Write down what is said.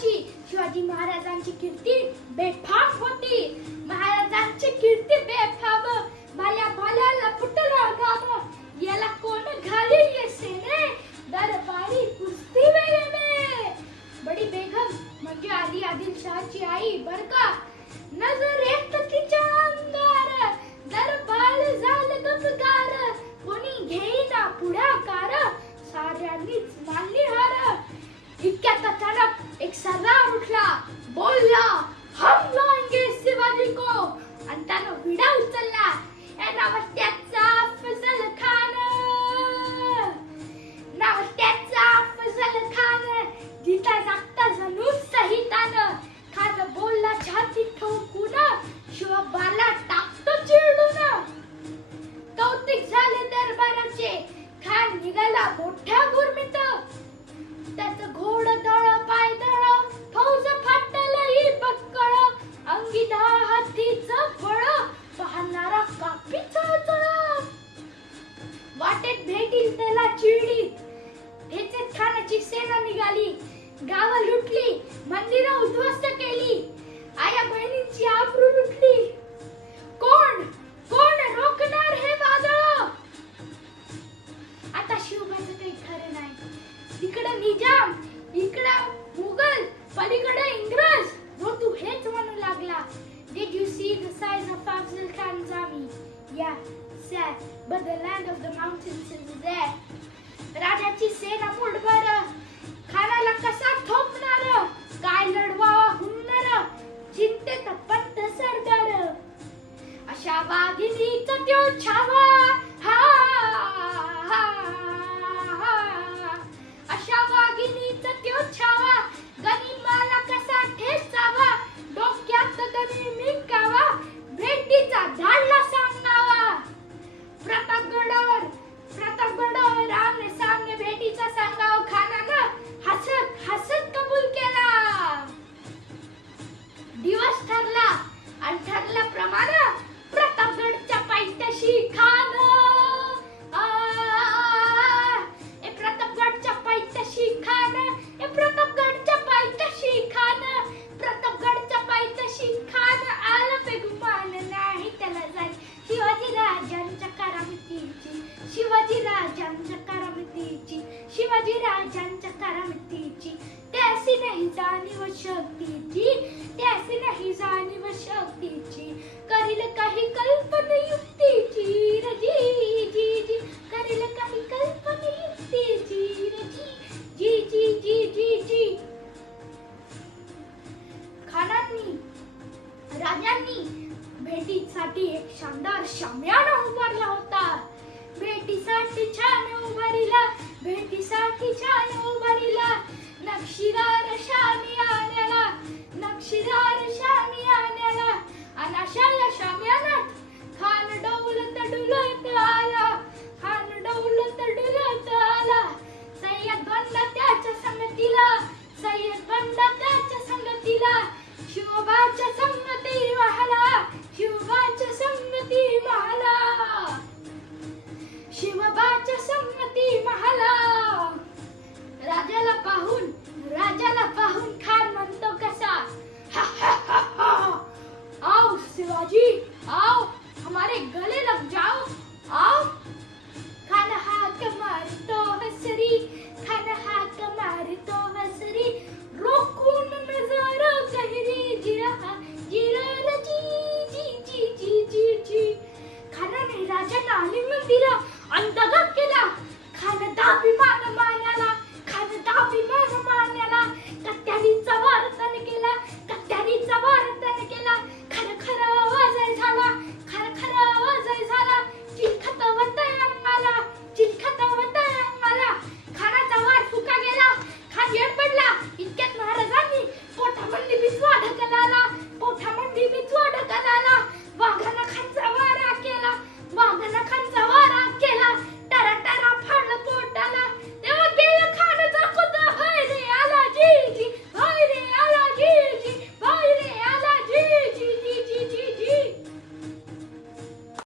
महाराजांची शिवाजी महाराजांची कीर्ती बेफाम होती. महाराजांची कीर्ती बेफाम. भल्या भल्याला फुटला घाम याला कोण घालील ये सेने? दरबारी कुस्ती वेळेने बडी बेगम म्हणजे आधी आदिलशहाची आई बर का? नजर एक तिच्या अंगार. दरबार झालं गपगार. कोणी घेईना पुढाकार. साऱ्यांनीच मानली हार. इतक्यात अचानक एक सरदार उठला बोलला हम गाव लुटली. मंदिर उद्ध्वस्त केली. आया बहिणींची आबरू लुटली. कोण? कोण रोखणार हे वादळ? आता शिवबाचं काही खरं नाही. तिकडे निजाम इकडे मुघल पलीकडे इंग्रज. जो तू हेच म्हणू लागला. Did you see the size of Afzal Khan's army? Yeah, sir, but the land of the mountains is there. राजाची सेना मुठभर खानाला कसा थोपणार? काय लढवा शिवाजी राजांच्या करामतीची त्यासी नाही जाणीव शक्तीची. त्यासी नाही जाणीव शक्तीची. करील काही कल्पना युक्तीची. रजी जी जी. करील काही कल्पना युक्तीची. रजी जी जी जी जी जी. खानांनी राजांनी भेटीसाठी एक शानदार शामियाना उभारला होता. भेटीसाठी छान उभारी सय्यद बंदा संगतीला शिवबाच्या संगती वाहला शिवबाच्या संगती वाहला. शिवबाच्या संगती वाहला. राजाला पाहून राजाला पाहून खा